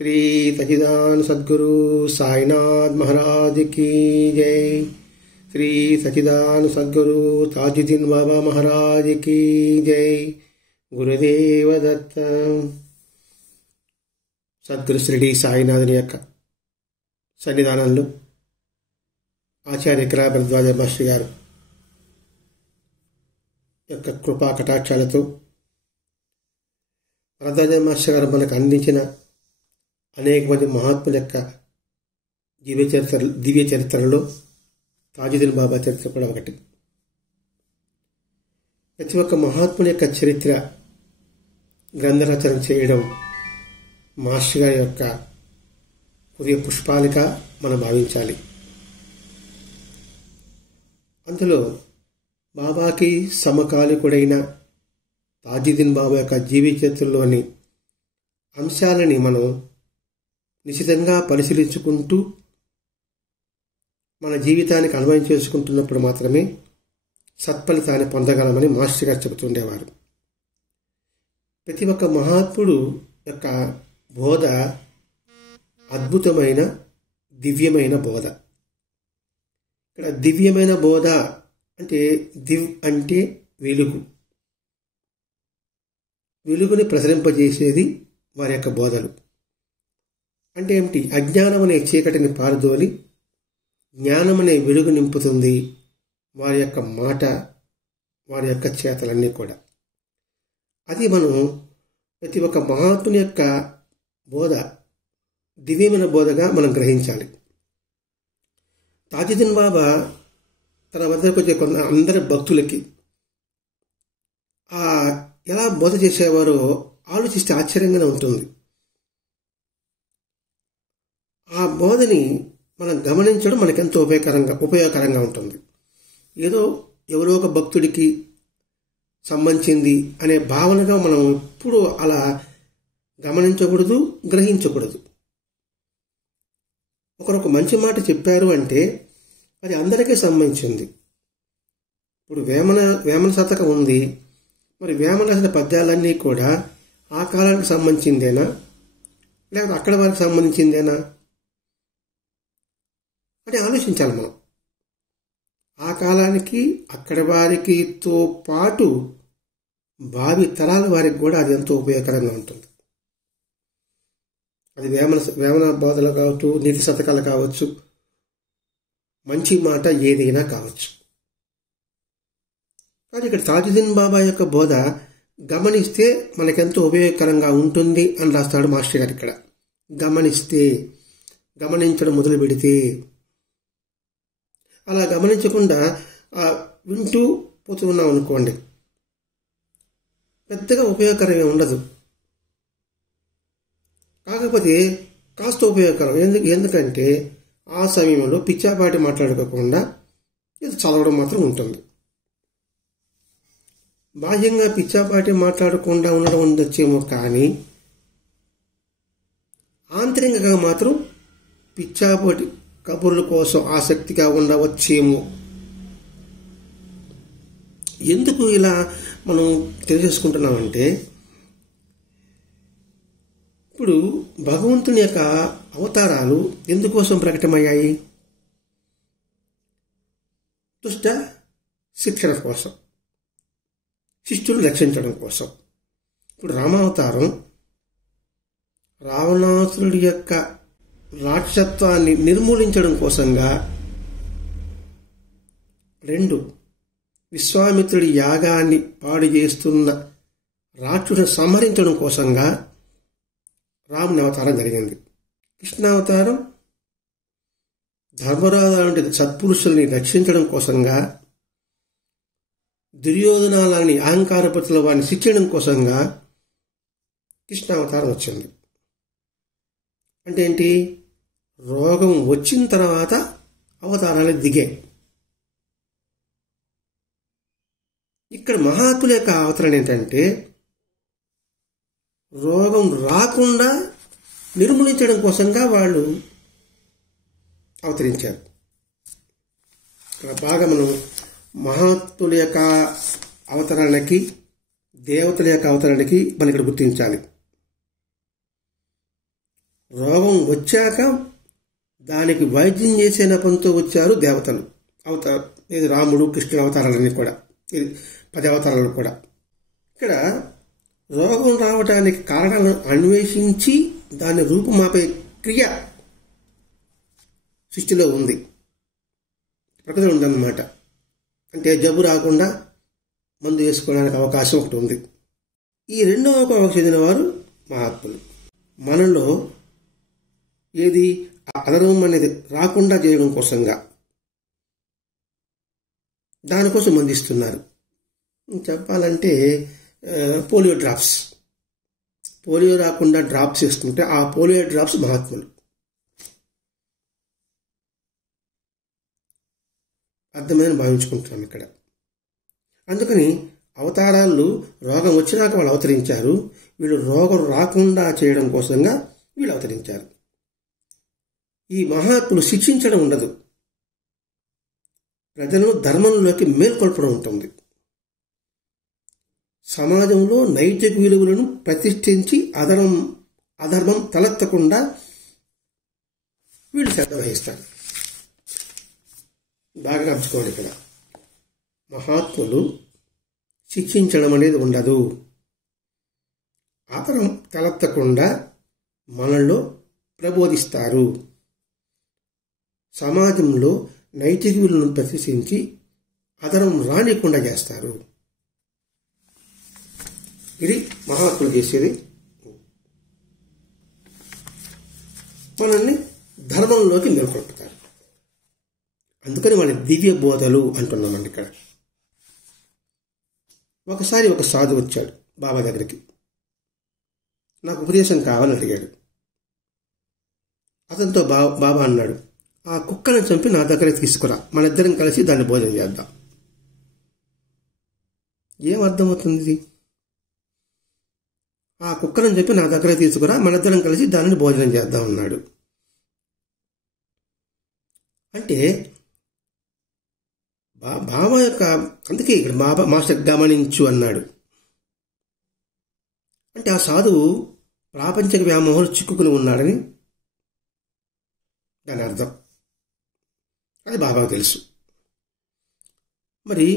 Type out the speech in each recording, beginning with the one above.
श्री सच्चिदानंद सद्गुरु साईनाथ महाराज की जय। श्री सच्चिदानंद सद्गुरु ताजुद्दीन बाबा महाराज की जय। गुरुदेव दत्त। సద్గురు శ్రీ సాయినాథుని యొక్క సన్నిధానంలో ఆచార్య కిరా భరద్వాజ మాస్టర్ గారు యొక్క కృపా కటాక్షాలతో భరద్వాజ మాస్టర్ గారు మనకు అందించిన అనేక మంది మహాత్ముల యొక్క దివ్య చరిత్రలో తాజుద్దీన్ బాబా చరిత్ర కూడా ఒకటి. ప్రతి ఒక్క మహాత్ముని యొక్క చరిత్ర గ్రంథ రచన చేయడం మాస్టర్ గారి యొక్క హృదయ పుష్పాలిక మనం భావించాలి. అందులో బాబాకి సమకాలికుడైన తాజుద్దీన్ బాబా యొక్క జీవిత చరిత్రలోని అంశాలని మనం నిశితంగా పరిశీలించుకుంటూ మన జీవితానికి అన్వయం చేసుకుంటున్నప్పుడు మాత్రమే సత్ఫలితాన్ని పొందగలమని మాస్టర్ గారు చెబుతుండేవారు. ప్రతి ఒక్క మహాత్ముడు యొక్క బోధ అద్భుతమైన దివ్యమైన బోధ. ఇక్కడ దివ్యమైన బోధ అంటే దివ్ అంటే వెలుగు, వెలుగుని ప్రసరింపజేసేది వారి యొక్క బోధలు. అంటే ఏమిటి? అజ్ఞానం అనే చీకటిని పారదోలి జ్ఞానం అనే వెలుగు నింపుతుంది వారి యొక్క మాట, వారి యొక్క చేతలన్నీ కూడా. అది మనం ప్రతి ఒక్క మహాత్ముని యొక్క బోధ దివ్యమైన బోధగా మనం గ్రహించాలి. తాజుద్దీన్ బాబా తన వద్దకు వచ్చే అందరి భక్తులకి ఎలా బోధ చేసేవారో ఆలోచిస్తే ఆశ్చర్యంగానే ఉంటుంది. ఆ బోధని మనం గమనించడం మనకెంతో ఉపయోగకరంగా ఉంటుంది. ఏదో ఎవరో ఒక భక్తుడికి సంబంధించింది అనే భావనగా మనం ఎప్పుడూ అలా గమనించకూడదు, గ్రహించకూడదు. ఒకరొక మంచి మాట చెప్పారు అంటే అది అందరికీ సంబంధించింది. ఇప్పుడు వేమన శతకం ఉంది, మరి వేమన రాసిన పద్యాలన్నీ కూడా ఆ కాలానికి సంబంధించిందేనా లేదా అక్కడ వారికి సంబంధించిందేనా అని ఆలోచించాలి మనం. ఆ కాలానికి అక్కడ వారికితో పాటు భావి తరాల వారికి కూడా అది ఎంతో ఉపయోగకరంగా ఉంటుంది. అది వేమన బోధలు కావచ్చు, నీతి శతకాలు కావచ్చు, మంచి మాట ఏదైనా కావచ్చు. కానీ ఇక్కడ తాజుద్దీన్ బాబా యొక్క బోధ గమనిస్తే మనకెంతో ఉపయోగకరంగా ఉంటుంది అని రాస్తాడు మాస్టర్ గారు. ఇక్కడ గమనిస్తే, గమనించడం మొదలు పెడితే, అలా గమనించకుండా వింటూ పోతూ ఉన్నాం అనుకోండి, పెద్దగా ఉపయోగకరంగా ఉండదు. కాకపోతే కాస్త ఉపయోగకరం. ఎందుకంటే ఆ సమయంలో పిచ్చాపాటి మాట్లాడుకోకుండా ఇది చదవడం మాత్రం ఉంటుంది. బాహ్యంగా పిచ్చాపాటి మాట్లాడకుండా ఉండడం ఉండొచ్చేమో, కానీ ఆంతరికంగా మాత్రం పిచ్చాపాటి కబుర్ల కోసం ఆసక్తిగా ఉండవచ్చేమో. ఎందుకు ఇలా మనం తెలియజేసుకుంటున్నామంటే, ఇప్పుడు భగవంతుని యొక్క అవతారాలు ఎందుకోసం ప్రకటమయ్యాయి? దుష్ట శిక్షణ కోసం, శిష్టులను రక్షించడం కోసం. ఇప్పుడు రామావతారం రావణాసురుడి యొక్క రాక్షసత్వాన్ని నిర్మూలించడం కోసంగా, 2 విశ్వామిత్రుడి యాగాన్ని పాడు చేస్తున్న రాక్షసుని సంహరించడం కోసంగా రాముని అవతారం జరిగింది. కృష్ణావతారం ధర్మరాజు లాంటి సత్పురుషుల్ని రక్షించడం కోసంగా, దుర్యోధనాలని అహంకారపతుల వారిని శిక్షించడం కోసంగా కృష్ణావతారం వచ్చింది. అంటే ఏంటి? రోగం వచ్చిన తర్వాత అవతారాలు దిగాయి. ఇక్కడ మహాత్ముల యొక్క అవతారం ఏంటంటే రోగం రాకుండా నిర్మూలించడం కోసంగా వాళ్ళు అవతరించారు. బాగా మనం మహాత్ముల యొక్క అవతరణకి, దేవతల యొక్క అవతరణకి మనం ఇక్కడ గుర్తించాలి. రోగం వచ్చాక దానికి వైద్యం చేసే నెపంతో వచ్చారు దేవతలు. ఇది రాముడు, కృష్ణుడు అవతారాలన్నీ కూడా, ఇది 10 అవతారాలు కూడా. ఇక్కడ రోగం రావడానికి కారణాలను అన్వేషించి దాన్ని రూపుమాపే క్రియ సృష్టిలో ఉంది, ప్రకృతిలో ఉందన్నమాట. అంటే జబ్బు రాకుండా మందు వేసుకోవడానికి అవకాశం ఒకటి ఉంది. ఈ రెండవ కోవకు చెందిన వారు మహాత్ములు. మనలో ఏది అధర్మం అనేది రాకుండా చేయడం కోసంగా దానికోసం మందిస్తున్నారు. చెప్పాలంటే పోలియో డ్రాప్స్, పోలియో రాకుండా డ్రాప్స్ ఇస్తుంటే ఆ పోలియో డ్రాప్స్ మహాత్ములు. అర్థమైన భావించుకుంటున్నాం ఇక్కడ. అందుకని అవతారాలు రోగం వచ్చినాక వాళ్ళు అవతరించారు, వీళ్ళు రోగం రాకుండా చేయడం కోసంగా వీళ్ళు అవతరించారు. ఈ మహాత్ములు శిక్షించడం ఉండదు, ప్రజలను ధర్మంలోకి మేల్కొల్పడం ఉంటుంది. సమాజంలో నైతిక విలువలను ప్రతిష్ఠించి అధర్మం తలెత్తకుండా వీళ్ళు శ్రద్ధ వహిస్తారు. బాగా నమ్ముకోవాలి. ఇక్కడ మహాత్ములు శిక్షించడం అనేది ఉండదు, అధర్మం తలెత్తకుండా మనలో ప్రబోధిస్తారు. సమాజంలో నైతిక విలువలను ప్రతిష్ఠించి అధర్మం రానికుండా చేస్తారు. ఇది మహాత్ములు చేసేది. మనల్ని ధర్మంలోకి మేల్కొల్పుతారు. అందుకని వాళ్ళ దివ్య బోధలు అంటున్నామండి ఇక్కడ. ఒకసారి ఒక సాధువు వచ్చాడు బాబా దగ్గరికి. నాకు ఉపదేశం కావాలని అడిగాడు. అతనితో బాబా అన్నాడు, ఆ కుక్కను చంపి నా దగ్గర తీసుకురా, మన ఇద్దరం కలిసి దాన్ని భోజనం చేద్దాం. ఏం అర్థమవుతుంది ఇది? ఆ కుక్కను చెప్పి నా దగ్గర తీసుకురా, మనిద్దరం కలిసి దానిని భోజనం చేద్దాం అన్నాడు. అంటే బాబా యొక్క, అందుకే ఇక్కడ బాబా మాస్టర్ గమనించు అన్నాడు. అంటే ఆ సాధువు ప్రాపంచిక వ్యామోహాలు చిక్కుకుని ఉన్నాడని దాని అర్థం. అది బాబాకు తెలుసు. మరి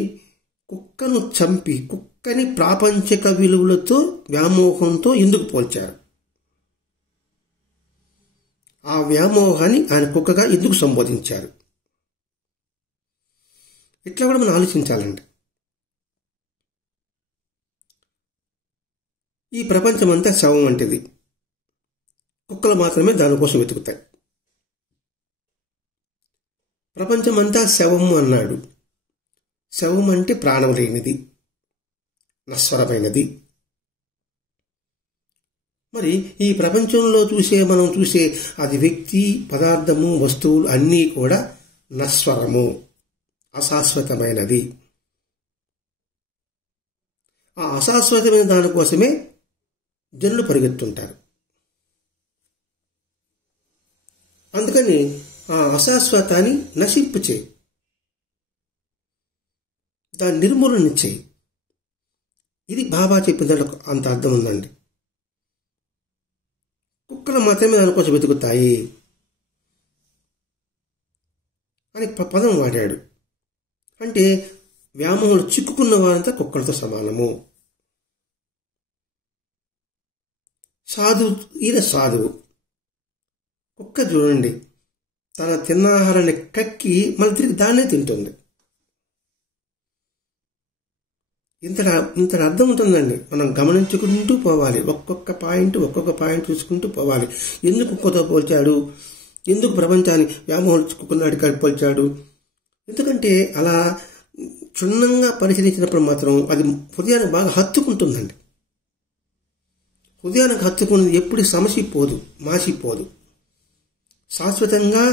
కుక్కను చంపి కుక్కని ప్రాపంచిక విలువలతో వ్యామోహంతో ఎందుకు పోల్చారు? ఆ వ్యామోహాన్ని ఆయన కుక్కగా ఎందుకు సంబోధించారు? ఇట్లా కూడా మనం ఆలోచించాలండి. ఈ ప్రపంచమంతా శవం వంటిది, కుక్కలు మాత్రమే దానికోసం వెతుకుతాయి. ప్రపంచమంతా శవము అన్నాడు. శవం అంటే ప్రాణం లేనిది, నశ్వరమైనది. మరి ఈ ప్రపంచంలో మనం చూసే అది వ్యక్తి, పదార్థము, వస్తువులు అన్నీ కూడా నశ్వరము, అశాశ్వతమైనది. ఆ అశాశ్వతమైన దానికోసమే జనులు పరిగెత్తుంటారు. అందుకని ఆ అశాశ్వతాన్ని నశింపు చేయి, దాన్ని నిర్మూలన చేయి. ఇది బాబా చెప్పిన దాంట్లో అంత అర్థం ఉందండి. కుక్కలు మాత్రమే దానికోసం వెతుకుతాయి అని పదం వాడాడు. అంటే వ్యామోహాలు చిక్కుకున్న వారంతా కుక్కలతో సమానము. ఈయన సాధువు. కుక్క చూడండి, తన తిన్న ఆహారాన్ని కక్కి మళ్ళీ తిరిగి దాన్నే తింటుంది. ఇంత అర్థం ఉంటుందండి. మనం గమనించుకుంటూ పోవాలి, ఒక్కొక్క పాయింట్ చూసుకుంటూ పోవాలి. ఎందుకు కుక్కతో పోల్చాడు, ఎందుకు ప్రపంచాన్ని వ్యామోహం చిక్కుకున్నాడు పోల్చాడు? ఎందుకంటే అలా క్షుణ్ణంగా పరిశీలించినప్పుడు మాత్రం అది హృదయానికి బాగా హత్తుకుంటుందండి. హృదయానికి హత్తుకున్నది ఎప్పుడు సమసిపోదు, మాసిపోదు. శాశ్వతంగా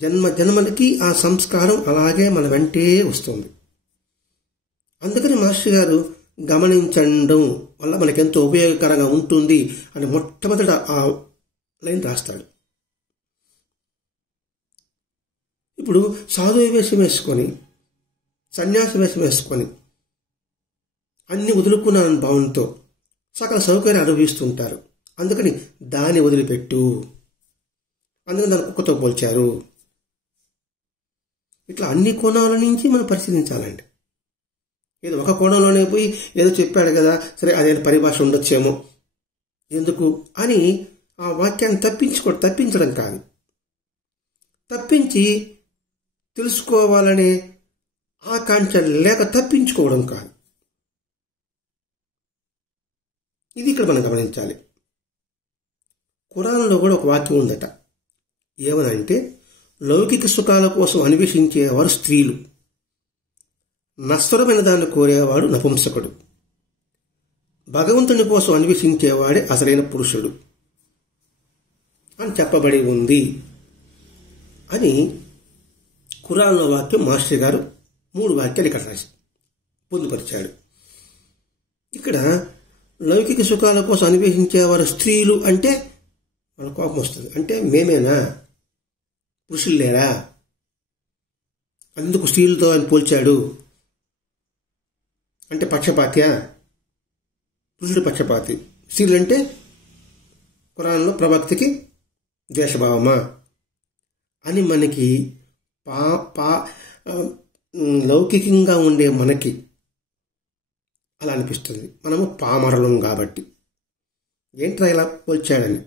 జన్మలకి ఆ సంస్కారం అలాగే మన వెంటే వస్తుంది. అందుకని మాస్టర్ గారు గమనించడం వల్ల మనకెంతో ఉపయోగకరంగా ఉంటుంది అని మొట్టమొదట ఆ లైన్ రాస్తాడు. ఇప్పుడు సాధువు వేషం వేసుకొని, సన్యాసి వేషం వేసుకొని అన్ని వదులుకున్నానని భావంతో సకల సౌకర్యాలు అనుభవిస్తుంటారు. అందుకని దాన్ని వదిలిపెట్టు, అందుకని దాన్ని కుక్కతో పోల్చారు. ఇట్లా అన్ని కోణాల నుంచి మనం పరిశీలించాలండి. ఏదో ఒక కోణంలోనే పోయి ఏదో చెప్పాడు కదా, సరే అదే పరిభాష ఉండొచ్చేమో ఎందుకు అని ఆ వాక్యాన్ని తప్పించడం కాదు, తప్పించి తెలుసుకోవాలనే ఆకాంక్ష లేక తప్పించుకోవడం కాదు. ఇది ఇక్కడ మనం గమనించాలి. ఖురాన్లో కూడా ఒక వాక్యం ఉందట. ఏమనంటే, లౌకిక సుఖాల కోసం అన్వేషించేవారు స్త్రీలు, నశ్వరమైన దాన్ని కోరేవాడు నపుంసకుడు, భగవంతుని కోసం అన్వేషించేవాడే అసలైన పురుషుడు అని చెప్పబడి ఉంది అని ఖురాన్లో వాక్యం మాస్టర్ గారు 3 వాక్యాలు ఇక్కడ రాసి పొందుపరిచాడు. ఇక్కడ లౌకిక సుఖాల కోసం అన్వేషించేవారు స్త్రీలు అంటే వాళ్ళ కోపం వస్తుంది. అంటే మేమేనా, పురుషులు లేరా, అందుకు స్త్రీలతో అని పోల్చాడు అంటే పక్షపాత్యా, పురుషుడు పక్షపాతి, స్త్రీలు అంటే ఖురాన్లో ప్రవక్తకి ద్వేషభావమా అని మనకి లౌకికంగా ఉండే మనకి అలా అనిపిస్తుంది. మనము పామరలం కాబట్టి ఏంట్రా ఇలా పోల్చాడని.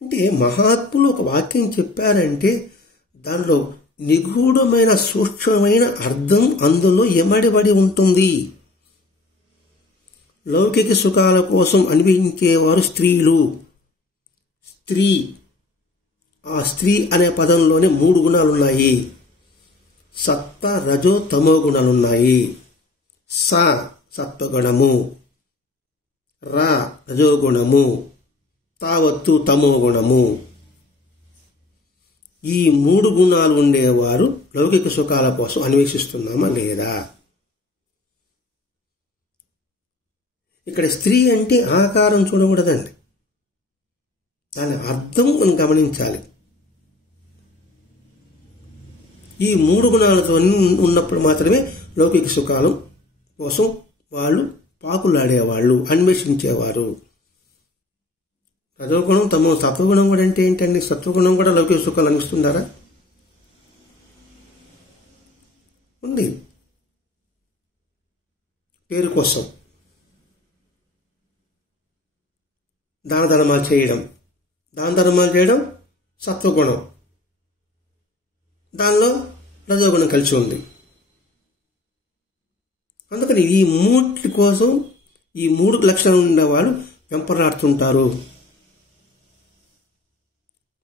అంటే మహాత్ములు ఒక వాక్యం చెప్పారంటే దానిలో నిగూఢమైన సూక్ష్మమైన అర్థం అందులో ఎమడిబడి ఉంటుంది. లౌకిక సుఖాల కోసం అన్వేషించేవారు స్త్రీలు. స్త్రీ, ఆ స్త్రీ అనే పదంలోనే 3 గుణాలున్నాయి. సత్వ, రజో, తమో గుణాలున్నాయి. స సత్వగుణము, రా రజోగుణము, తావత్తు తమో గుణము. ఈ 3 గుణాలు ఉండేవారు లౌకిక సుఖాల కోసం అన్వేషిస్తున్నామా లేదా? ఇక్కడ స్త్రీ అంటే ఆకారం చూడకూడదండి, దాని అర్థం మనం గమనించాలి. ఈ 3 గుణాలతో ఉన్నప్పుడు మాత్రమే లౌకిక సుఖాల కోసం వాళ్ళు పాకులాడేవాళ్ళు, అన్వేషించేవారు. రజోగుణం, తమో, సత్వగుణం కూడా అంటే ఏంటండి? సత్వగుణం కూడా లౌకిక సుఖాలు అనిపిస్తుందారా? ఉంది, పేరు కోసం దాన ధర్మాలు చేయడం సత్వగుణం, దానిలో రజోగుణం కలిసి ఉంది. అందుకని ఈ 3 కోసం, ఈ 3 లక్షణాలు ఉండేవాళ్ళు వెంపరాడుతుంటారు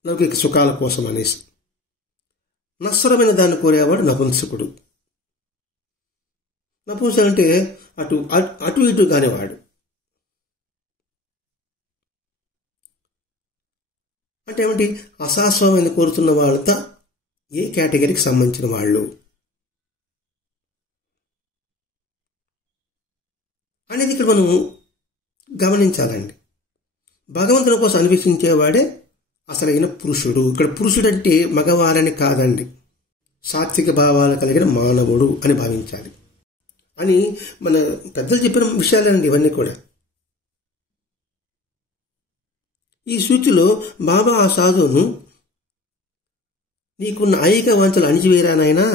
లౌకిక సుఖాల కోసం అనేసి. నశ్వరమైన దాన్ని కోరేవాడు నపుంసకుడు. నపుంసకుడు అంటే అటు ఇటు కానివాడు. అంటే ఏమిటి? అశాశ్వతమైన కోరుతున్న వాళ్ళతో ఏ కేటగిరీకి సంబంధించిన వాళ్ళు అనేది ఇక్కడ మనం గమనించాలండి. భగవంతుని కోసం అన్వేషించేవాడే అసలైన పురుషుడు. ఇక్కడ పురుషుడు అంటే మగవారని కాదండి, సాత్విక భావాలు కలిగిన మానవుడు అని భావించాలి అని మన పెద్దలు చెప్పిన విషయాలేనండి ఇవన్నీ కూడా. ఈ సూచిలో బాబా ఆ సాధువును, నీకున్న ఐహిక వాంఛలు అణిచివేరానైనా,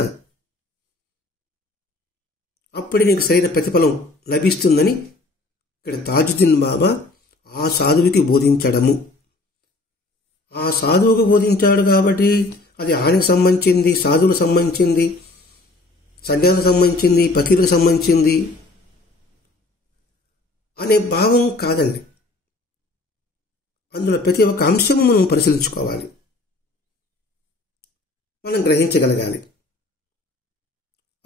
అప్పుడే నీకు సరైన ప్రతిఫలం లభిస్తుందని ఇక్కడ తాజుద్దీన్ బాబా ఆ సాధువుకి బోధించడము. ఆ సాధువుకు బోధించాడు కాబట్టి అది ఆయనకు సంబంధించింది, సాధువులకు సంబంధించింది, సన్యాసులకు సంబంధించింది, పకీరులకు సంబంధించింది అనే భావం కాదండి. అందులో ప్రతి ఒక్క అంశము మనం పరిశీలించుకోవాలి, మనం గ్రహించగలగాలి.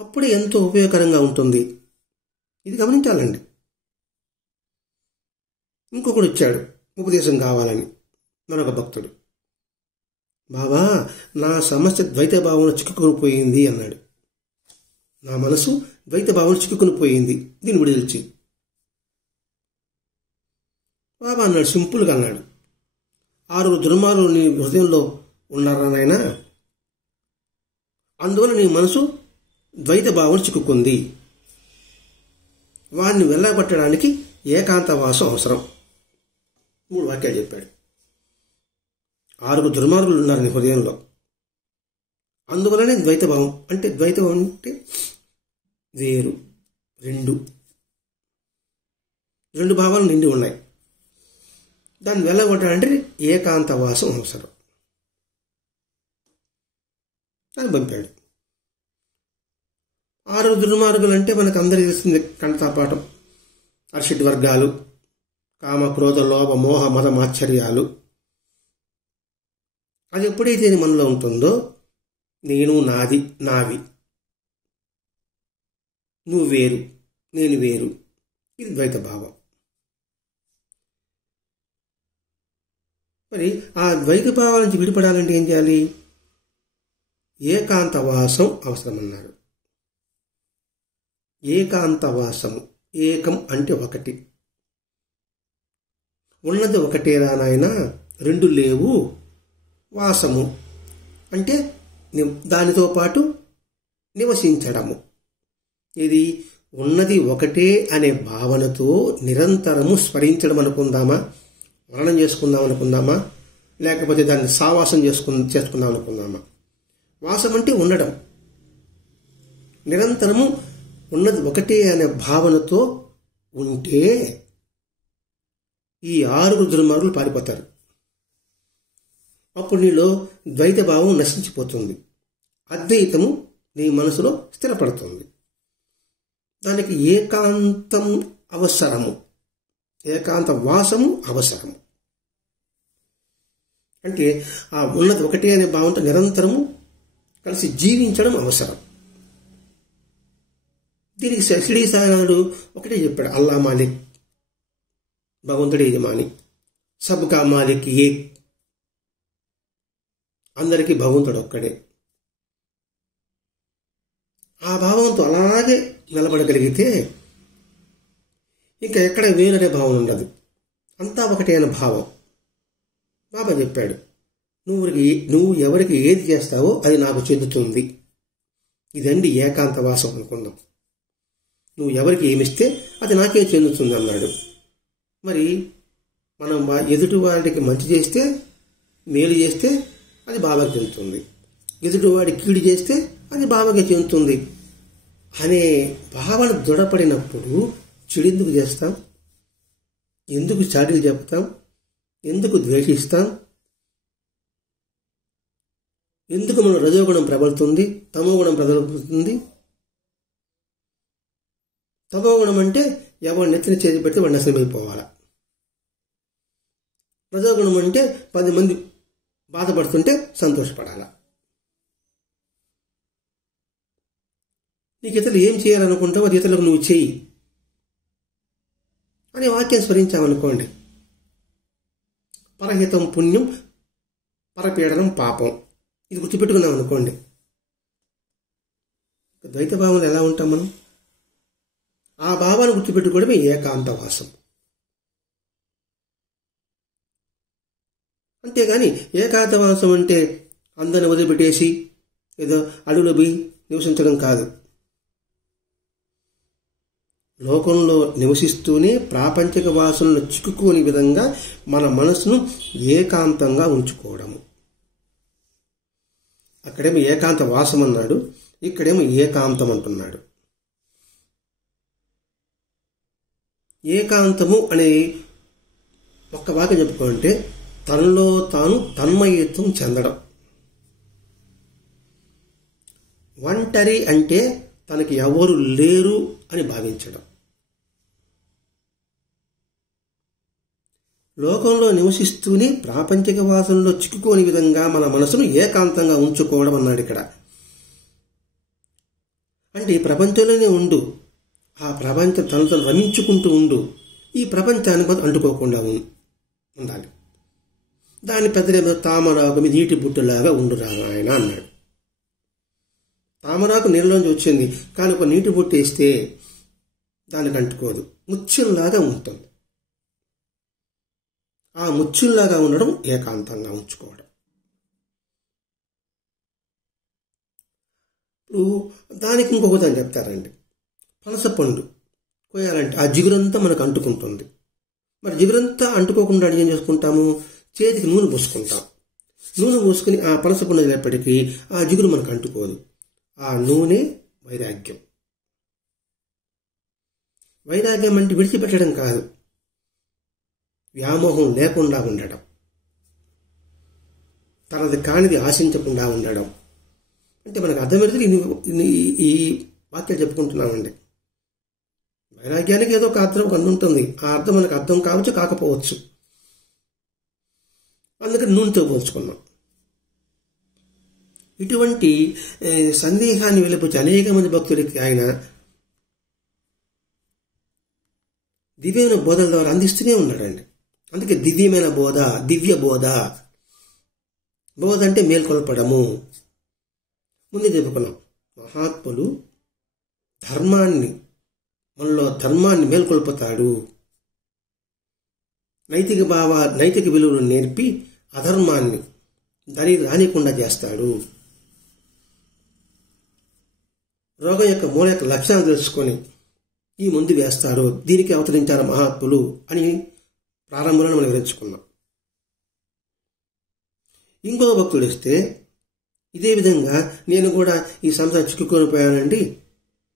అప్పుడే ఎంతో ఉపయోగకరంగా ఉంటుంది. ఇది గమనించాలండి. ఇంకొకడు వచ్చాడు ఉపదేశం కావాలని, మరొక భక్తుడు. బాబా, నా సమస్య ద్వైత భావంలో చిక్కుకుని పోయింది అన్నాడు. నా మనసు ద్వైత భావంలో చిక్కుకుని పోయింది, దీన్ని విడిచి. బాబా అన్నాడు, సింపుల్గా అన్నాడు, 6 దుర్మార్గులు నీ హృదయంలో ఉన్నారా నాయనా, అందువల్ల నీ మనసు ద్వైత భావం చిక్కుకుంది. వారిని వెళ్ళగొట్టడానికి ఏకాంతవాసం అవసరం. 3 వాక్యాలు చెప్పాడు. 6 దుర్మార్గులు ఉన్నారు నీ హృదయంలో. అందువలనే ద్వైతభావం అంటే, ద్వైతభావం అంటే వేరు, రెండు భావాలు నిండి ఉన్నాయి. దాన్ని వెళ్ళగొట్టాలంటే ఏకాంతవాసం అవసరం అని పంపాడు. 6 దుర్మార్గులు అంటే మనకు అందరికీ తెలిసింది, కంఠతాపాఠం. అర్షడ్ వర్గాలు, కామ క్రోధ లోభ మోహ మద మాత్సర్యాలు. అది ఎప్పుడైతే మనలో ఉంటుందో, నేను నాది నావి, నువ్వు వేరు నేను వేరు, ఇది ద్వైత భావం. మరి ఆ ద్వైత భావం నుంచి విడిపడాలంటే ఏం చేయాలి? ఏకాంతవాసం అవసరమన్నారు. ఏకాంతవాసము, ఏకం అంటే ఒకటి, ఉన్నది ఒకటేరా నాయనా, 2 లేవు. వాసము అంటే దానితో పాటు నివసించడము. ఇది ఉన్నది ఒకటే అనే భావనతో నిరంతరము స్మరించడం అనుకుందామా, వర్ణం చేసుకుందాం అనుకుందామా, లేకపోతే దాన్ని సావాసం చేసుకుందాం అనుకుందామా? వాసం అంటే ఉండడం. నిరంతరము ఉన్నది ఒకటే అనే భావనతో ఉంటే ఈ 6 దుర్మార్గులు పారిపోతారు. అప్పుడు నీలో ద్వైత భావం నశించిపోతుంది, అద్వైతము నీ మనసులో స్థిరపడుతుంది. దానికి ఏకాంతం అవసరము, ఏకాంత వాసము అవసరము. అంటే ఆ ఉన్నది ఒకటే అనే భావంతో నిరంతరము కలిసి జీవించడం అవసరం. దీనికి షిరిడీ సాయినాథుడు ఒకటే చెప్పాడు, అల్లా మాలిక్, భగవంతుడి యజమాని, సబ్కా మాలిక్ ఏక్, అందరికీ భగవంతుడు ఒక్కడే. ఆ భావంతో అలాగే నిలబడగలిగితే ఇంకా ఎక్కడ వేరే భావం ఉండదు, అంతా ఒకటే అనే భావం. బాబా చెప్పాడు, నువ్వు ఎవరికి ఏది చేస్తావో అది నాకు చెందుతుంది. ఇదండి ఏకాంతవాసం అనుకుందాం. నువ్వు ఎవరికి ఏమిస్తే అది నాకే చెందుతుంది అన్నాడు. మరి మనం ఎదుటి వాడికి మంచి చేస్తే, మేలు చేస్తే అది బాబాకి చెందుతుంది, ఎదుటివాడి కీడు చేస్తే అది బాబాకి చెందుతుంది అనే భావన దృఢపడినప్పుడు చెడెందుకు చేస్తాం? ఎందుకు చాడీలు చెప్తాం? ఎందుకు ద్వేషిస్తాం? ఎందుకు మన రజోగుణం ప్రబలుతుంది, తమోగుణం ప్రబలుతుంది? తమోగుణం అంటే ఎవరు నెత్తిన చేతి పెడితే వాడిని నశనమైపోవాలా. రజోగుణం అంటే 10 మంది బాధపడుతుంటే సంతోషపడాలా. నీకు ఇతరులు ఏం చేయాలనుకుంటావు అది ఇతరులకు నువ్వు చెయ్యి అనే వాక్యం స్మరించామనుకోండి, పరహితం పుణ్యం, పరపీడనం పాపం, ఇది గుర్తుపెట్టుకున్నాం అనుకోండి. ద్వైత భావంలో ఎలా ఉంటాం మనం? ఆ భావాన్ని గుర్తుపెట్టుకోవడమే ఏకాంతవాసం. అంతేగాని ఏకాంతవాసం అంటే అందరిని వదిలిపెట్టేసి ఏదో అడవిలో పోయి నివసించడం కాదు. లోకంలో నివసిస్తూనే ప్రాపంచిక వాసనలు చిక్కుకోని విధంగా మన మనసును ఏకాంతంగా ఉంచుకోవడము. అక్కడేమో ఏకాంత వాసం అన్నాడు, ఇక్కడేమో ఏకాంతం అంటున్నాడు. ఏకాంతము అనే ఒక్క వాక్యం చెప్పుకోంటే తనలో తాను తన్మయత్వం చెందడం. ఒంటరి అంటే తనకి ఎవరు లేరు అని భావించడం. లోకంలో నివసిస్తూనే ప్రాపంచిక వాసనలో చిక్కుకోని విధంగా మన మనసును ఏకాంతంగా ఉంచుకోవడం అన్నాడు ఇక్కడ. అంటే ఈ ప్రపంచంలోనే ఉండు, ఆ ప్రపంచం తనతో రమించుకుంటూ ఉండు, ఈ ప్రపంచానికి అంటుకోకుండా ఉండాలి. దాని పెద్ద తామరాకు మీద నీటి బుట్టులాగా ఉండురా ఆయన అన్నాడు. తామరాకు నీళ్ళలోంచి వచ్చింది, కానీ ఒక నీటి బుట్టు వేస్తే దానికి అంటుకోదు, ముత్యంలాగా ఉంటుంది. ఆ ముత్యంలాగా ఉండడం ఏకాంతంగా ఉంచుకోవడం. ఇప్పుడు దానికి ఇంకొక దాన్ని చెప్తారండి, పనస పండు కోయాలంటే ఆ జిగురంతా మనకు అంటుకుంటుంది. మరి జిగురంతా అంటుకోకుండా ఏం చేసుకుంటాము, చేతికి నూనె పూసుకుంటాం. నూనె పూసుకుని ఆ పలసకున్నప్పటికీ ఆ జిగురు మనకు అంటుకోదు. ఆ నూనె వైరాగ్యం. వైరాగ్యం అంటే విడిచిపెట్టడం కాదు, వ్యామోహం లేకుండా ఉండడం, తనది కానిది ఆశించకుండా ఉండడం. అంటే మనకు అర్థమైతే ఈ వాక్యాలు చెప్పుకుంటున్నామండి. వైరాగ్యానికి ఏదో ఒక అర్థం ఉంటుంది. ఆ అర్థం మనకు అర్థం కావచ్చు, కాకపోవచ్చు. అందుకని నూనెతో పోల్చుకున్నాం. ఇటువంటి సందేహాన్ని వెళ్ళిపోయి అనేక మంది భక్తులకి ఆయన దివ్యమైన బోధల ద్వారా అందిస్తూనే ఉన్నాడండి. అందుకే దివ్యమైన బోధ, దివ్య బోధ. బోధ అంటే మేల్కొల్పడము. ముందే చెప్పుకున్నాం, మహాత్ములు మనలో ధర్మాన్ని మేల్కొల్పుతాడు. నైతిక విలువలు నేర్పి అధర్మాన్ని దాని రానికుండా చేస్తాడు. రోగం యొక్క మూల యొక్క లక్షణాలు తెలుసుకొని ఈ ముందు వేస్తారు. దీనికి అవతరించారు మహాత్ములు అని ప్రారంభంలో మనం వివరించుకున్నాం. ఇంకో భక్తుడు ఇస్తే ఇదే విధంగా నేను కూడా ఈ సంసారం చిక్కుకొని పోయానండి,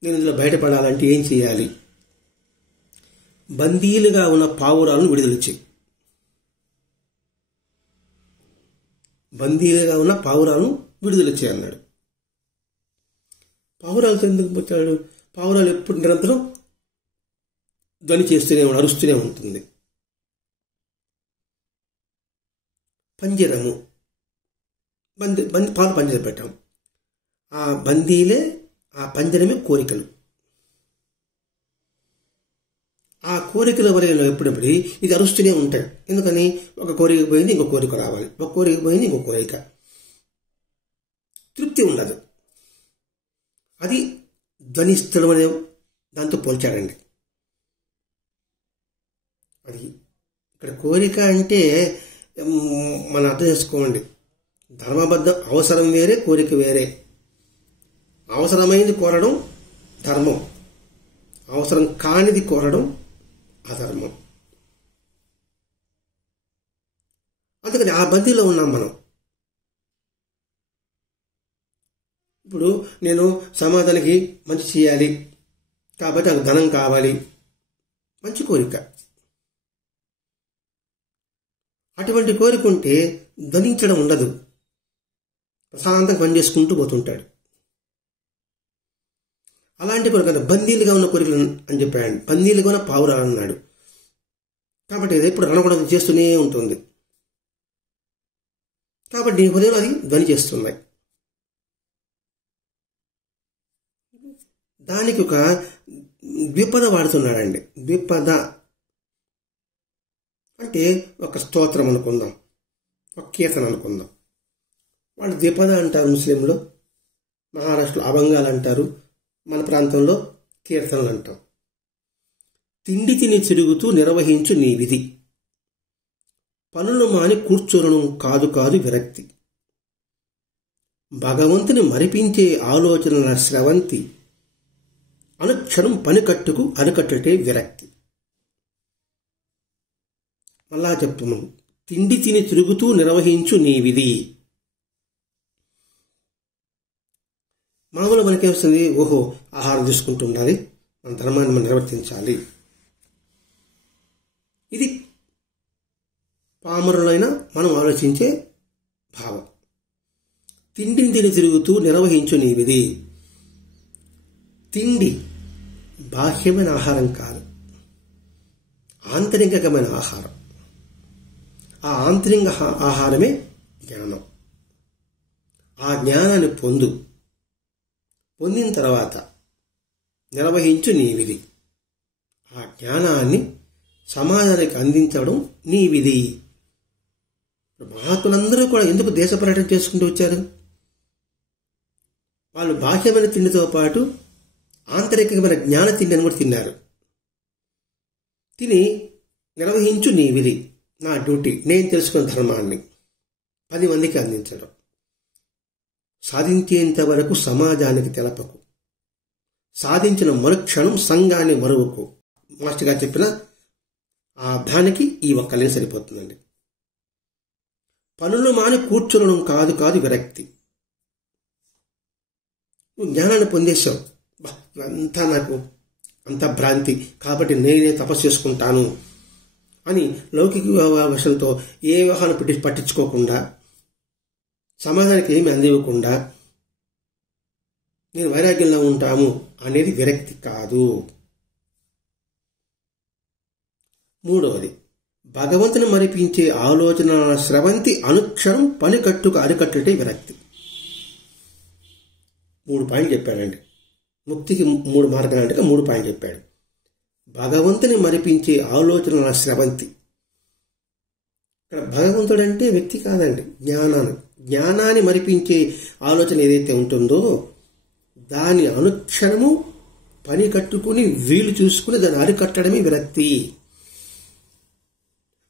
నేను ఇందులో బయటపడాలంటే ఏం చేయాలి? బందీలుగా ఉన్న పావురాలను విడుదల చేయి. బందీలుగా ఉన్న పావురాలను విడుదల చేయన్నాడు. పావురాలతో ఎందుకు పుట్టాడు? పావురాలు ఎప్పుడు నిరంతరం ధ్వని చేస్తూనే అరుస్తూనే ఉంటుంది. పంజరము, పాలు పంజరం పెట్టాం. ఆ బందీలే, ఆ పంజరమే కోరికలు. ఆ కోరికల వలన ఎప్పుడప్పుడు ఇది అరుస్తూనే ఉంటాయి. ఎందుకని? ఒక కోరిక పోయింది, ఇంకో కోరిక రావాలి, ఒక కోరిక పోయింది, ఇంకో కోరిక. తృప్తి ఉండదు. అది ధ్వనిస్తడం అనే దాంతో పోల్చాడండి. అది ఇక్కడ కోరిక అంటే మనం అర్థం చేసుకోండి. ధర్మబద్ధం అవసరం వేరే, కోరిక వేరే. అవసరమైనది కోరడం ధర్మం, అవసరం కానిది కోరడం అధర్మం. అందుకని ఆ బందీలో ఉన్నాం మనం. ఇప్పుడు నేను సమాజానికి మంచి చేయాలి కాబట్టి నాకు ధనం కావాలి, మంచి కోరిక. అటువంటి కోరిక ఉంటే ధ్వనించడం ఉండదు, ప్రశాంతంగా పనిచేసుకుంటూ పోతుంటాడు. అలాంటి కోరిక బందీలుగా ఉన్న కోరికలు అని చెప్పాడు. బందీలుగా ఉన్న పావురాలు అన్నాడు. కాబట్టి ఇది ఎప్పుడు అనకూడదు చేస్తూనే ఉంటుంది. కాబట్టి హృదయం అది ధ్వని చేస్తున్నాయి. దానికి ఒక ద్విపద వాడుతున్నాడండి. ద్విపద అంటే ఒక స్తోత్రం అనుకుందాం, ఒక కీర్తన అనుకుందాం. వాళ్ళు ద్విపద అంటారు ముస్లింలో, మహారాష్ట్రలో అభంగాలు అంటారు, మన ప్రాంతంలో కీర్తనలు అంటాం. తిండి తిని తిరుగుతూ నిర్వహించు నీ విధి, పనులు మాని కూర్చోనడం కాదు కాదు విరక్తి, భగవంతుని మరిపించే ఆలోచనల స్రవంతి, అనుక్షణం పనికట్టుకు అరికట్టటే విరక్తి. మళ్ళా చెప్తున్నాం, తిండి తిని తిరుగుతూ నిర్వహించు నీ విధి. మామూలు మనకేమొస్తుంది, ఓహో ఆహారం తీసుకుంటూ ఉండాలి, మన ధర్మాన్ని మనం నిర్వర్తించాలి. ఇది పామరులైన మనం ఆలోచించే భావం. తిండిని తిని తిరుగుతూ నిర్వహించు నీ విధి. తిండి బాహ్యమైన ఆహారం కాదు, ఆంతరికమైన ఆహారం. ఆ ఆంతరిక ఆహారమే జ్ఞానం. ఆ జ్ఞానాన్ని పొందిన తర్వాత నిర్వహించు నీ విధి. ఆ జ్ఞానాన్ని సమాజానికి అందించడం నీ విధి. మహాత్ములందరూ కూడా ఎందుకు దేశ పర్యటన చేసుకుంటూ వచ్చారు? వాళ్ళు బాహ్యమైన తిండితో పాటు ఆంతరికమైన జ్ఞాన తిండిని కూడా తిన్నారు. తిని నిర్వహించు నీ విధి, నా డ్యూటీ, నేను తెలుసుకున్న ధర్మాన్ని 10 మందికి అందించడం. సాధించేంత వరకు సమాజానికి తెలపకు, సాధించిన మరుక్షణం సంఘాన్ని మరువకు. మాస్టర్ గారు చెప్పిన ఆ దానికి ఈ ఒక్క లైన్ సరిపోతుందండి. పనులు మాని కూర్చునడం కాదు కాదు విరక్తి. నువ్వు జ్ఞానాన్ని పొందేశావు, ఇవంతా నాకు అంత భ్రాంతి, కాబట్టి నేనే తపస్సు చేసుకుంటాను అని లౌకిక విషయంతో ఏ వ్యవహారం పట్టించుకోకుండా, సమాజానికి ఏమి అందివ్వకుండా నేను వైరాగ్యంలో ఉంటాము అనేది విరక్తి కాదు. మూడవది, భగవంతుని మరిపించే ఆలోచన స్రవంతి అనుక్షరం పనికట్టుకు అరికట్టుటే విరక్తి. 3 పాయింట్లు చెప్పాడండి. ముక్తికి 3 మార్గాలు అంటే 3 పాయింట్లు చెప్పాడు. భగవంతుని మరిపించే ఆలోచనల స్రవంతి. ఇక్కడ భగవంతుడు అంటే వ్యక్తి కాదండి, జ్ఞానాన్ని మరిపించే ఆలోచన ఏదైతే ఉంటుందో దాని అనుక్షణము పని కట్టుకుని వీలు చూసుకుని దాన్ని అరికట్టడమే విరక్తి.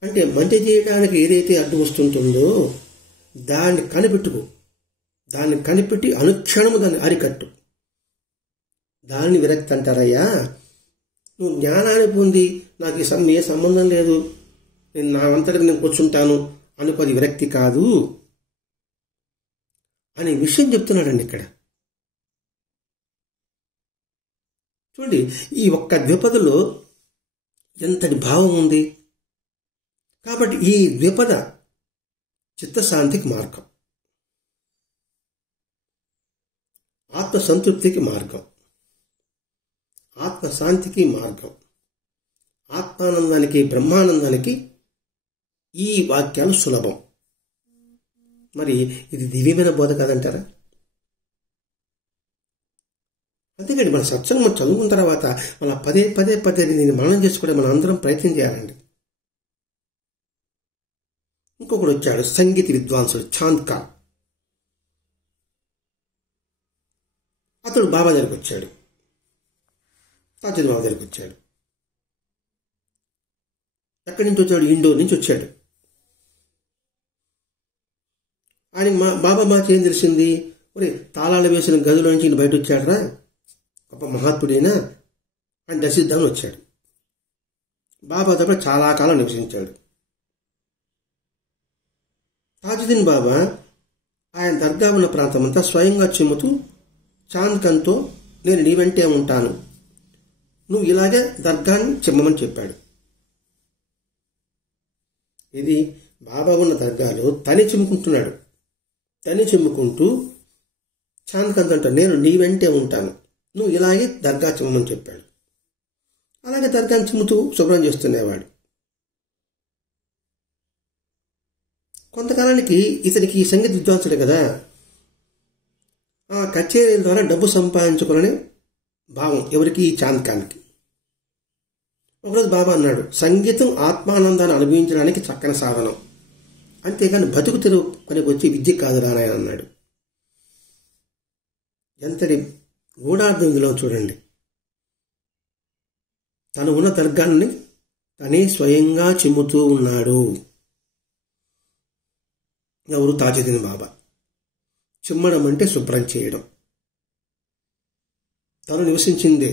అంటే మంచి చేయడానికి ఏదైతే అడ్డు వస్తుంటుందో దాన్ని కనిపెట్టి అనుక్షణము దాన్ని అరికట్టు, దాన్ని విరక్తి అంటారయ్యా. నువ్వు జ్ఞానాన్ని పొంది నాకు ఏ సంబంధం లేదు, నేను నా అంతటికి నేను కూర్చుంటాను అనుకోది విరక్తి కాదు అనే విషయం చెప్తున్నాడండి ఇక్కడ. చూడండి, ఈ ఒక్క ద్విపదలో ఎంతటి భావం ఉంది. కాబట్టి ఈ ద్విపద చిత్తశాంతికి మార్గం, ఆత్మసంతృప్తికి మార్గం, ఆత్మశాంతికి మార్గం, ఆత్మానందానికి బ్రహ్మానందానికి ఈ వాక్యాలు సులభం. మరి ఇది దివ్యమైన బోధ కాదంటారా? అంతేకాండి, మన సత్సంగం చదువుకున్న తర్వాత మన పదే దీన్ని మననం చేసుకోవడం మనం అందరం ప్రయత్నం చేయాలండి. ఇంకొకడు వచ్చాడు, సంగీత విద్వాంసుడు చాంద్కా. అతడు బాబా దగ్గరికి వచ్చాడు, తాజుద్దీన్ బాబా దగ్గరికి వచ్చాడు. ఎక్కడి నుంచి వచ్చాడు? ఇండోర్ నుంచి వచ్చాడు. ఆయన బాబా మాకు ఏం తెలిసింది, ఒరే తాళాలు వేసిన గదిలో నుంచి బయట వచ్చాడరా, గొప్ప మహాత్ముడైనా ఆయన దర్శిద్దామని వచ్చాడు. బాబా దగ్గర చాలా కాలం నివసించాడు. తాజుద్దీన్ బాబా ఆయన దర్గా ఉన్న ప్రాంతం అంతా స్వయంగా చిమ్ముతూ చాంద్కంతో నేను నీ వెంటే ఉంటాను, నువ్వు ఇలాగే దర్గాన్ని చిమ్మమని చెప్పాడు. ఇది బాబా ఉన్న దర్గాలో తని చిమ్ముకుంటూ చాంద్కంతో అంటాడు, నేను నీ వెంటే ఉంటాను, నువ్వు ఇలాగే దర్గా చిమ్మమని చెప్పాడు. అలాగే దర్గాని చిమ్ముతూ శుభ్రం చేస్తునేవాడు. కొంతకాలానికి ఇతనికి ఈ సంగీత విద్వాంసుడే కదా, ఆ కచేరీల ద్వారా డబ్బు సంపాదించుకోవాలనే భావం ఎవరికి? ఈ చాంద్కానికి. ఒకరోజు బాబా అన్నాడు, సంగీతం ఆత్మానందాన్ని అనుభవించడానికి చక్కని సాధనం, అంతేగాని బతుకు తెరువు పనికి వచ్చి విద్య కాదు రానాయన అన్నాడు. ఎంతటి గూఢార్థం ఇందులో చూడండి. తను ఉన్న దర్గాన్ని తనే స్వయంగా చిమ్ముతూ ఉన్నాడు. ఎవరు? తాజుద్దీన్ బాబా. చిమ్మడం అంటే శుభ్రం చేయడం. తను నివసించిందే.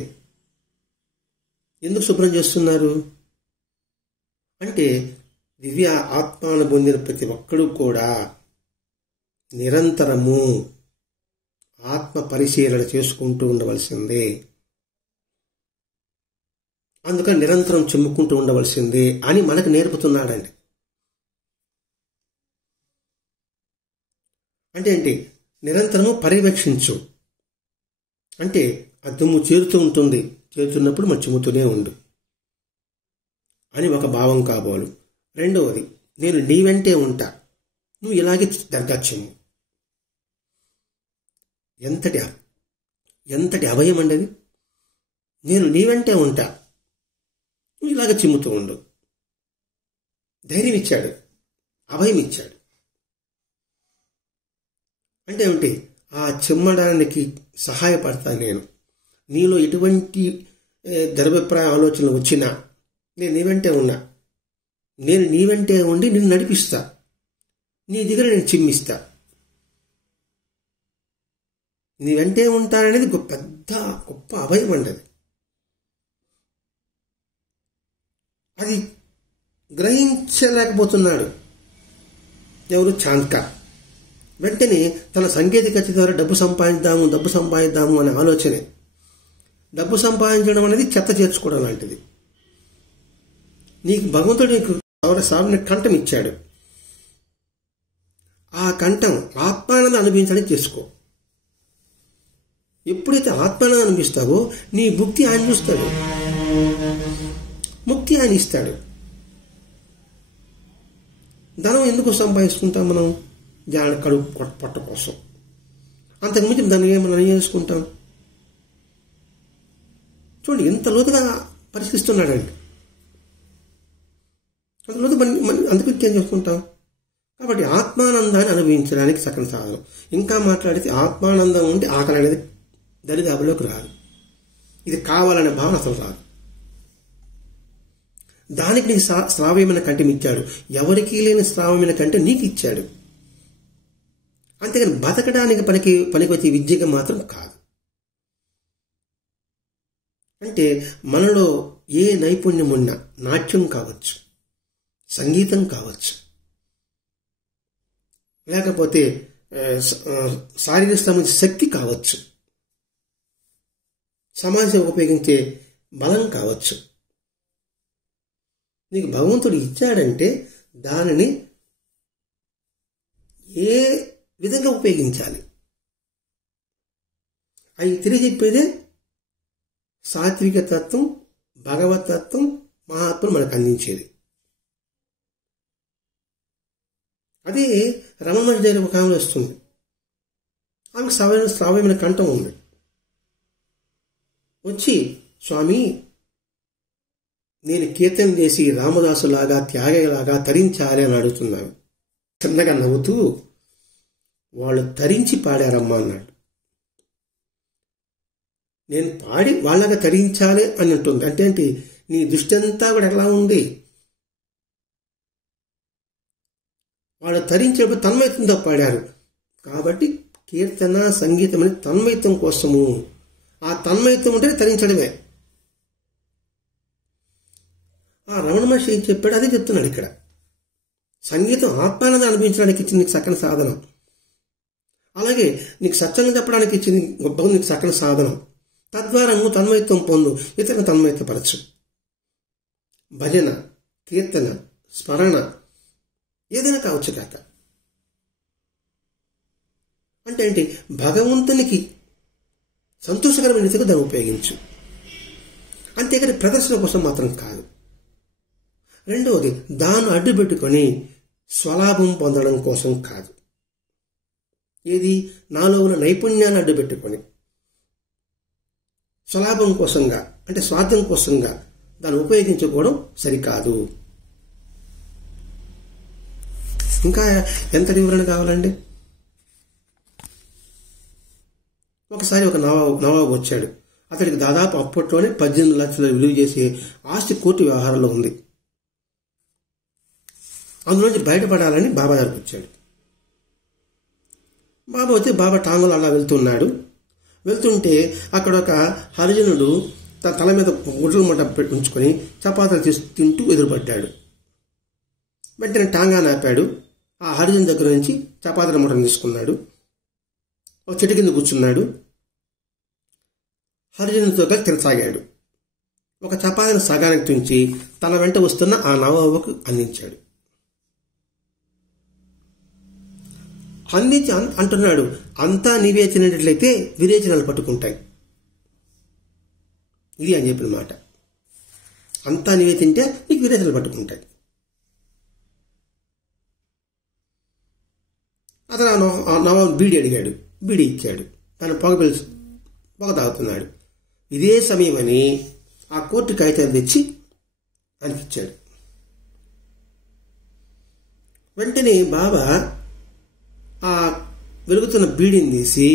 ఎందుకు శుభ్రం చేస్తున్నారు అంటే దివ్య ఆత్మాను పొందిన ప్రతి ఒక్కడూ కూడా నిరంతరము ఆత్మ పరిశీలన చేసుకుంటూ ఉండవలసిందే. అందుకని నిరంతరం చిమ్ముకుంటూ ఉండవలసిందే అని మనకు నేర్పుతున్నాడండి. అంటే ఏంటి? నిరంతరము పర్యవేక్షించు అంటే ఆ దుమ్ము చేరుతూ ఉంటుంది, చేరుతున్నప్పుడు మనం చిమ్ముతూనే ఉండు అని ఒక భావం కాబోలు. రెండవది, నేను నీ వెంటే ఉంటా, నువ్వు ఇలాగే దర్గా చిమ్ము. ఎంతటి అభయం అండి అది. నేను నీ వెంటే ఉంటా, నువ్వు ఇలాగ చిమ్ముతూ ఉండు. ధైర్యం ఇచ్చాడు, అభయం ఇచ్చాడు. అంటే ఏమిటి? ఆ చిమ్మడానికి సహాయపడతాను నేను. నీలో ఎటువంటి దురభిప్రాయ ఆలోచనలు వచ్చినా నేను నీ వెంటే ఉన్నా, నేను నీ వెంటే ఉండి నిన్ను నడిపిస్తా, నీ దగ్గర నేను చిమ్మిస్తా. నీ వెంటే ఉంటాననేది గొప్ప అభయం అండి. అది గ్రహించలేకపోతున్నాడు ఎవరు? చాణ్క్య. వెంటనే తన సాంకేతికత ద్వారా డబ్బు సంపాదిద్దాము అనే ఆలోచనే. డబ్బు సంపాదించడం అనేది చెత్త చేర్చుకోవడం లాంటిది. నీకు భగవంతుడు నీకు కంఠం ఇచ్చాడు. ఆ కంఠం ఆత్మానందం అనుభవించడానికి చేసుకో. ఎప్పుడైతే ఆత్మానందం అనిపిస్తావో నీ భుక్తి ఆయన చూస్తాడు, ముక్తి ఆయన ఇస్తాడు. ధనం ఎందుకు సంపాదించుకుంటాం మనం? కడుపు పొట్ట కోసం. అంతకుమించి దాన్ని మనం చేసుకుంటాం. చూడండి ఎంత లోతుగా పరిశీలిస్తున్నాడండి. అంత లోతు అందుకు ఏం చేసుకుంటాం. కాబట్టి ఆత్మానందాన్ని అనుభవించడానికి సకల సాధనం. ఇంకా మాట్లాడితే ఆత్మానందం ఉంటే ఆకలి అనేది దరిదాపులోకి రాదు. ఇది కావాలనే భావన అసలు రాదు. దానికి నీకు శ్రావ్యమైన కంఠం ఇచ్చాడు. ఎవరికీ లేని శ్రావ్యమైన కంఠం నీకు ఇచ్చాడు. అంతేగాని బతకడానికి పనికొచ్చే విద్యగా మాత్రం కాదు. అంటే మనలో ఏ నైపుణ్యం ఉన్నా, నాట్యం కావచ్చు, సంగీతం కావచ్చు, లేకపోతే శారీరక సంబంధించిన శక్తి కావచ్చు, సమాజం ఉపయోగించే బలం కావచ్చు, నీకు భగవంతుడు ఇచ్చాడంటే దానిని ఏ విధంగా ఉపయోగించాలి అవి తెలియజెప్పేదే సాత్విక తత్వం, భగవతత్వం, మహాత్ములు మనకు అందించేది. అదే రమణ మహర్షి ఒక ఆమె వస్తుంది. ఆమెకు శ్రావ్యమైన కంఠం ఉంది. వచ్చి, స్వామి నేను కీర్తన చేసి రామదాసులాగా త్యాగలాగా తరించాలి అని అడుగుతున్నాను. చిన్నగా నవ్వుతూ, వాళ్ళు తరించి పాడారమ్మా అన్నాడు. నేను పాడి వాళ్ళగా తరించాలి అని ఉంటుంది. అంటే ఏంటి? నీ దృష్టి అంతా కూడా ఎలా ఉంది? వాళ్ళు తరించేప్పుడు తన్మయత్వంతో పాడారు. కాబట్టి కీర్తన సంగీతం అనేది తన్మయత్వం కోసము. ఆ తన్మయత్వం అంటే తరించడమే. ఆ రమణ మహర్షి ఏం చెప్పాడు అదే చెప్తున్నాడు ఇక్కడ. సంగీతం ఆత్మానందం అనిపించడానికి ఇచ్చింది నీకు సకల సాధనం. అలాగే నీకు సత్యంగా చెప్పడానికి ఇచ్చింది గొప్పగా నీకు సకల సాధనం. తద్వారా నువ్వు తన్మయత్వం పొందు, ఇతరులను తన్మయత్వపరచు. భజన, కీర్తన, స్మరణ ఏదైనా కావచ్చు కాక. అంటే ఏంటి? భగవంతునికి సంతోషకరమైన రీతిగా దాన్ని ఉపయోగించు. అంతేకాని ప్రదర్శన కోసం మాత్రం కాదు. రెండవది, దాన్ని అడ్డు పెట్టుకొని స్వలాభం పొందడం కోసం కాదు. ఏది? నాలో ఉన్న నైపుణ్యాన్ని అడ్డు పెట్టుకొని స్వలాభం కోసంగా, అంటే స్వార్థం కోసంగా దాన్ని ఉపయోగించుకోవడం సరికాదు. ఇంకా ఎంత వివరణ కావాలండి? ఒకసారి ఒక నవాబు వచ్చాడు. అతడికి దాదాపు అప్పట్లోనే 18 లక్షల విలువ చేసే ఆస్తి కోర్టు వ్యవహారంలో ఉంది. అందులోంచి బయటపడాలని బాబా దగ్గరికి వచ్చాడు. బాబా వచ్చి బాబా టాంగులు అలా వెళ్తుంటే అక్కడ ఒక హరిజనుడు తన తల మీద గుడ్ల మూట ఉంచుకొని చపాతీలు తింటూ ఎదురుపడ్డాడు. వెంటనే టాంగాన్ని ఆపాడు. ఆ హరిజన్ దగ్గర నుంచి చపాతీల మూటను తీసుకున్నాడు. ఒక చెట్టు కింద కూర్చున్నాడు. హరిజనుడితో కలిసి తిరసాగాడు. ఒక చపాతీని సగానికి తుంచి తన వెంట వస్తున్న ఆ నవాబుకు అందించాడు. అందించి అంటున్నాడు, అంతా నీవే తినేటట్లయితే విరేచనాలు పట్టుకుంటాయి. ఇది అని చెప్పిన మాట. అంతా నీవే తింటే నీకు విరేచనాలు పట్టుకుంటాయి. అతను నవాబు బీడి అడిగాడు. బీడి ఇచ్చాడు. తను పొగ తాగుతున్నాడు. ఇదే సమయమని ఆ కోర్టు కాగితాలు తెచ్చి అనిపించాడు. వెంటనే బాబా ఆ వెలుగుతున్న బీడిని తీసి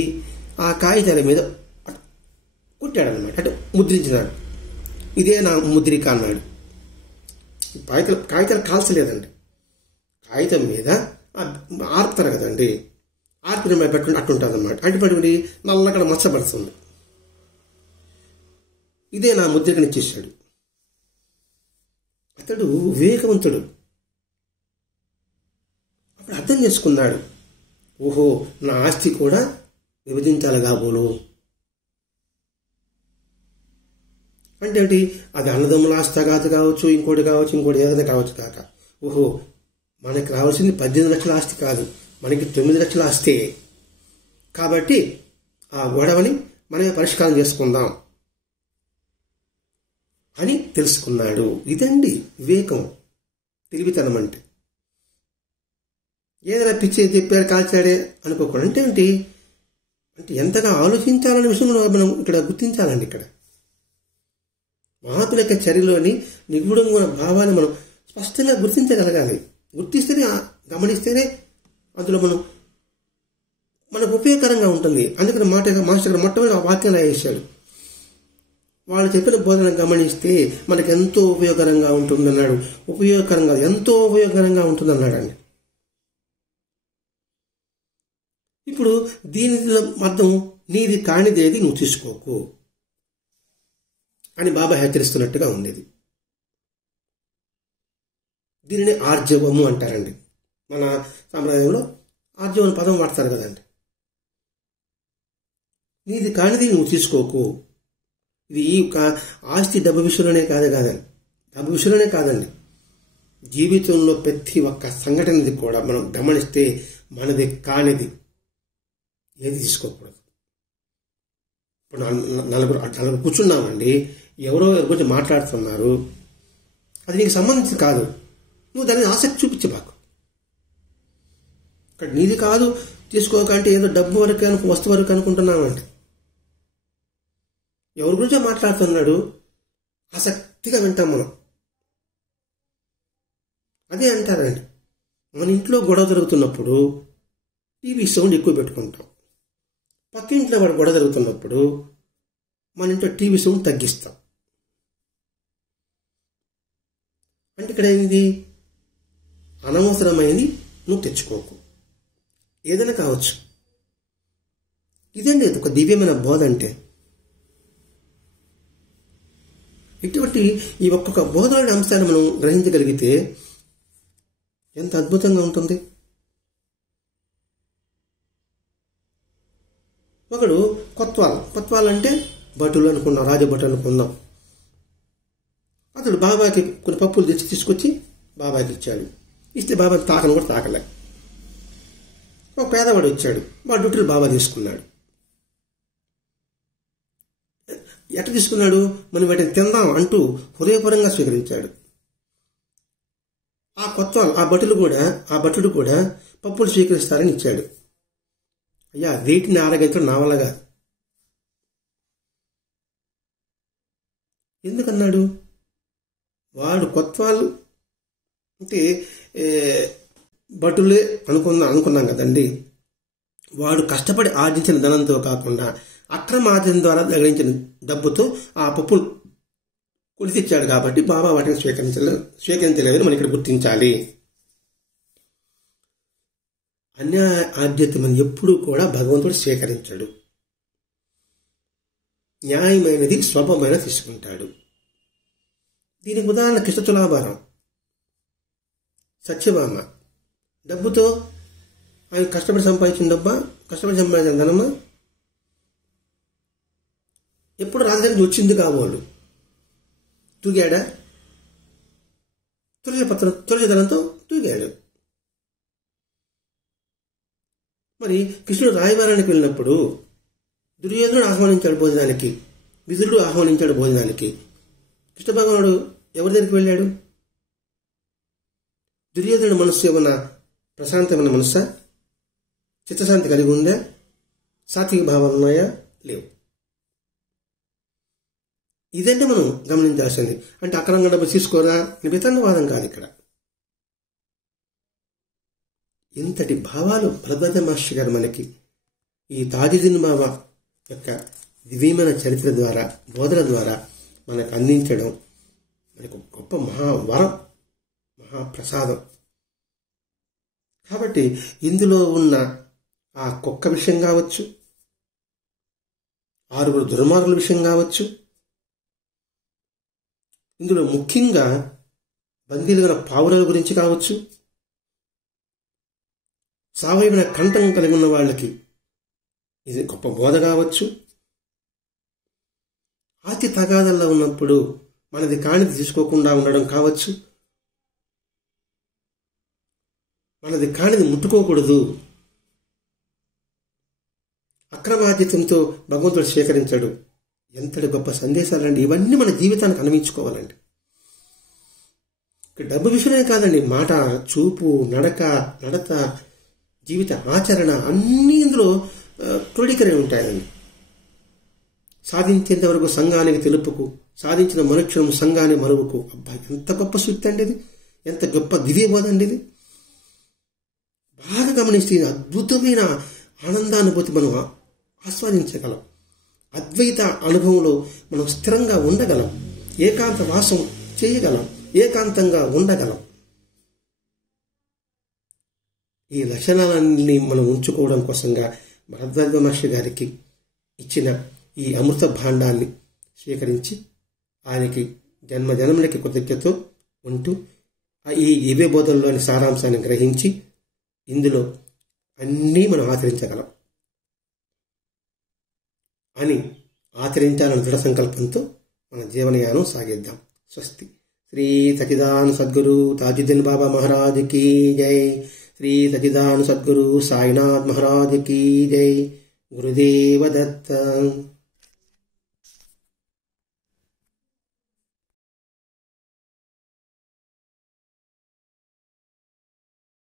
ఆ కాగితాల మీద కుట్టాడనమాట. అంటే ముద్రించినాడు. ఇదే నా ముద్రిక అన్నాడు. కాగితాలు కాల్చలేదండి. కాగితం మీద ఆర్పుతారు కదండి, ఆర్పిన మీద పెట్టుకుంటే అట్టుంటుంది అనమాట. అటుపడి నల్లగా మచ్చబడుతుంది. ఇదే నా ముద్రికనిచ్చేసాడు. అతడు వివేకవంతుడు. అప్పుడు అర్థం చేసుకున్నాడు, ఓహో నా ఆస్తి కూడా విభజించాలి కాబోలు. అంటే ఏంటి, అది అన్నదమ్ముల ఆస్తి కావచ్చు, ఇంకోటి ఏదైనా కావచ్చు కాక. ఓహో మనకి రావాల్సింది 18 లక్షల ఆస్తి కాదు, మనకి 9 లక్షల ఆస్తే. కాబట్టి ఆ గొడవని మనమే పరిష్కారం చేసుకుందాం అని తెలుసుకున్నాడు. ఇదండి వివేకం, తెలివితనం అంటే. ఏదైనా పిచ్చి చెప్పారు కాల్చాడే అనుకోకూడదు. అంటే ఏంటి అంటే ఎంతగా ఆలోచించాలనే విషయం మనం ఇక్కడ గుర్తించాలండి. ఇక్కడ మహాత్ముల యొక్క చర్యలోని నిగూఢంగా ఉన్న భావాన్ని మనం స్పష్టంగా గుర్తించగలగాలి. గుర్తిస్తేనే, గమనిస్తేనే అందులో మనకు ఉపయోగకరంగా ఉంటుంది. అందుకని మాస్టర్ గారు మొట్టమొదటి ఆ వాక్యాలు వేసాడు. వాళ్ళు చెప్పిన బోధన గమనిస్తే మనకు ఎంతో ఉపయోగకరంగా ఉంటుందన్నాడు. ఎంతో ఉపయోగకరంగా ఉంటుందన్నాడండి. ఇప్పుడు దీనిలో అర్థం, నీది కానిదేది నువ్వు తీసుకోకు అని బాబా హెచ్చరిస్తున్నట్టుగా ఉండేది. దీనిని ఆర్జవము అంటారండి. మన సాంప్రదాయంలో ఆర్జవం అనే పదం వాడతారు కదండి. నీది కానిది నువ్వు తీసుకోకు. ఇది ఆస్తి డబ్బు విషయంలోనే కాదండి. జీవితంలో ప్రతి ఒక్క సంఘటనది కూడా మనం గమనిస్తే మనది కానిది ఏది తీసుకోకూడదు. ఇప్పుడు నలుగురు కూర్చున్నామండి, ఎవరో గురించి మాట్లాడుతున్నారు, అది నీకు సంబంధించి కాదు, నువ్వు దాని ఆసక్తి చూపించబాకు. ఇక్కడ నీది కాదు తీసుకోకంటే ఏదో డబ్బు వరకు వస్తువు వరకు అనుకుంటున్నామండి. ఎవరి గురించో మాట్లాడుతున్నాడు, ఆసక్తిగా వింటాం మనం. అదే అంటారండి, మన ఇంట్లో గొడవ జరుగుతున్నప్పుడు టీవీ సౌండ్ ఎక్కువ పెట్టుకుంటాం. పక్కింట్లో వాడు గొడవ జరుగుతున్నప్పుడు మన ఇంట్లో టీవీ సౌండ్ తగ్గిస్తాం. అంటే ఇక్కడ ఏంది, అనవసరమైనది నువ్వు తెచ్చుకోకు, ఏదైనా కావచ్చు. ఇదండి ఒక దివ్యమైన బోధ అంటే. ఇటువంటి ఈ ఒక్కొక్క బోధన అంశాన్ని మనం గ్రహించగలిగితే ఎంత అద్భుతంగా ఉంటుంది. ఒకడు కొత్వాల్ అంటే భటులు అనుకున్నాం, రాజభటు అనుకుందాం. అతడు బాబాకి కొన్ని పప్పులు తీసుకొచ్చి బాబాకి ఇచ్చాడు. ఇస్తే బాబా తాకను కూడా తాకలే. ఒక పేదవాడు వచ్చాడు, వాడు డ్యూటీలు బాబా తీసుకున్నాడు. ఎట్లా తీసుకున్నాడు, మనం వాటిని తిందాం అంటూ హృదయపరంగా స్వీకరించాడు. ఆ భటుడు కూడా పప్పులు స్వీకరిస్తారని ఇచ్చాడు. అయ్యా వీటిని ఆరగించడం నా వల్ల కాదు. ఎందుకన్నాడు, వాడు కొత్వాళ్ళు అంటే భటులే అనుకున్నాం కదండి. వాడు కష్టపడి ఆర్జించిన ధనంతో కాకుండా అక్రమ ఆర్జన ద్వారా గ్రహించిన డబ్బుతో ఆ పప్పులు కొలిసిచ్చాడు కాబట్టి బాబా వాటిని స్వీకరించలేదని మనం ఇక్కడ గుర్తించాలి. అన్యాయ ఆద్యతమని ఎప్పుడూ కూడా భగవంతుడు స్వీకరించాడు. న్యాయమైనది స్వభమైన తీసుకుంటాడు. దీనికి ఉదాహరణ కృష్ణ తులాభారం. సత్యభామ డబ్బుతో ఆయన కష్టపడి సంపాదించిన డబ్బా, కష్టపడి సంపాదించిన ధనమా, ఎప్పుడు రాజధానికి వచ్చింది కాబోలు తూగాడా, తులసి ధనంతో తూగాడు. మరి కృష్ణుడు రాయబారానికి వెళ్ళినప్పుడు దుర్యోధనుడు ఆహ్వానించాడు భోజనానికి, విదురుడు ఆహ్వానించాడు భోజనానికి. కృష్ణ భగవానుడు ఎవరి దగ్గరికి వెళ్ళాడు? దుర్యోధనుడు మనస్సు ఏమన్నా ప్రశాంతమైన మనస్సా, చిత్తశాంతి కలిగి ఉందా, సాత్విక భావాలు ఉన్నాయా? లేవు. ఇదంటే మనం గమనించాల్సింది. అంటే అక్రమంగా డబ్బు తీసుకోరా అని వితండవాదం కాదు ఇక్కడ. ఇంతటి భావాలు భరద్వాజ మాస్టర్ గారు మనకి ఈ తాజుద్దీన్ బాబా యొక్క దివ్యమైన చరిత్ర ద్వారా, బోధన ద్వారా మనకు అందించడం మనకు గొప్ప మహావరం, మహాప్రసాదం. కాబట్టి ఇందులో ఉన్న ఆ కుక్క విషయం కావచ్చు, 6 దుర్మార్గుల విషయం కావచ్చు, ఇందులో ముఖ్యంగా బందీలుగా పావురాల గురించి కావచ్చు, సావయమైన కంఠం కలిగి ఉన్న వాళ్ళకి ఇది గొప్ప బోధ కావచ్చు. ఆతి తగాదల్లో ఉన్నప్పుడు మనది కానిది తీసుకోకుండా ఉండడం కావచ్చు, మనది కానిది ముట్టుకోకూడదు, అక్రమార్జితంతో భగవంతుడు స్వీకరించాడు. ఎంతటి గొప్ప సందేశాలండి ఇవన్నీ మన జీవితానికి అన్వయించుకోవాలండి. డబ్బు విషయమే కాదండి, మాట, చూపు, నడత, జీవిత ఆచరణ అన్నీ ఇందులో క్రోడీకరణ ఉంటాయండి. సాధించేంత వరకు సంఘానికి తెలుపుకు, సాధించిన మనుక్షణం సంఘాన్ని మరువుకు. అబ్బాయి ఎంత గొప్ప సూక్తి అండి ఇది, ఎంత గొప్ప దివ్యబోధ అండి ఇది. బాగా గమనిస్తే ఇది అద్భుతమైన ఆనందానుభూతి మనం ఆస్వాదించగలం. అద్వైత అనుభవంలో మనం స్థిరంగా ఉండగలం, ఏకాంత వాసం చేయగలం, ఏకాంతంగా ఉండగలం. ఈ లక్షణాలన్నీ మనం ఉంచుకోవడం కోసంగా భరద్వాజ మహర్షి గారికి ఇచ్చిన ఈ అమృత భాండాన్ని స్వీకరించి ఆయనకి జన్మలకి కృతజ్ఞత ఉంటూ ఈ దివ్య బోధనలోని సారాంశాన్ని గ్రహించి ఇందులో అన్నీ మనం ఆచరించగలం అని ఆచరించాలని దృఢ సంకల్పంతో మన జీవనయానం సాగిద్దాం. స్వస్తి. శ్రీ సచిదానంద సద్గురు తాజుద్దీన్ బాబా మహారాజ్ కీ జై. శ్రీ సచిదానంద సద్గురు సాయినాథ్ మహారాజ్ కీ జై. గురుదేవ దత్త.